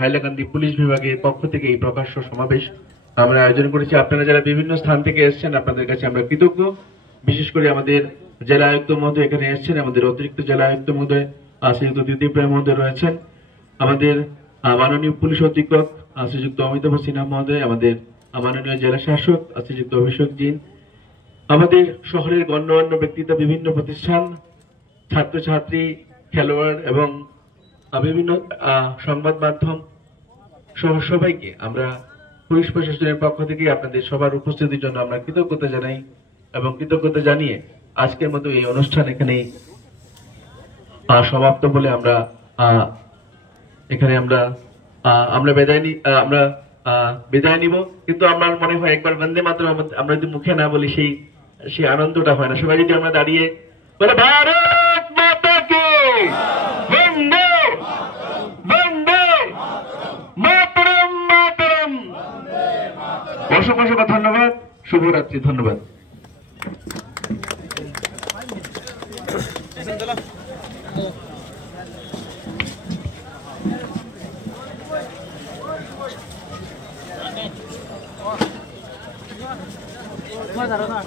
Hailakandi police বিভাগের পক্ষ থেকে এই প্রকাশ্য সমাবেশ আমরা আয়োজন করেছি। আপনারা যারা বিভিন্ন স্থান থেকে এসেছেন আপনাদের কাছে আমরা কৃতজ্ঞ। বিশেষ করে আমাদের জেলা আয়ুক্ত মহোদয় এখানে এসেছেন, আমাদের অতিরিক্ত জেলা আয়ুক্ত মহোদয় শ্রীযুক্ত দ্বিতীয় প্রায় মহোদয় রয়েছেন, আমাদের মাননীয় পুলিশ অধীক্ষক শ্রীযুক্ত অমিতাভ সিনহা মহোদয়, আমাদের মাননীয় জেলা শাসক শ্রীযুক্ত অভিষেক জিন, আমাদের শহরের গণ্যমান্য ব্যক্তিত্ব, বিভিন্ন প্রতিষ্ঠান, ছাত্রছাত্রী, খেলোয়াড় এবং বিভিন্ন সংবাদ মাধ্যম সহ সবাইকে আমরা পুলিশ প্রশাসনের পক্ষ থেকে আপনাদের সবার উপস্থিতির জন্য আমরা কৃতজ্ঞতা জানাই এবং কৃতজ্ঞতা জানিয়ে আজকের মতো এই অনুষ্ঠান এখানেই সমাপ্ত বলে আমরা এখানে আমরা বিদায় নিব। কিন্তু আমার মনে হয় একবার বন্দে মাতরম আমরা যদি মুখে না বলি সেই আনন্দটা হয় না। সবাই যদি আমরা দাঁড়িয়ে বলে ভারত মাতা কি বন্দে বন্দে মাতরম মাতরম। অসংখ্য ধন্যবাদ, শুভরাত্রি, ধন্যবাদ। Mas era na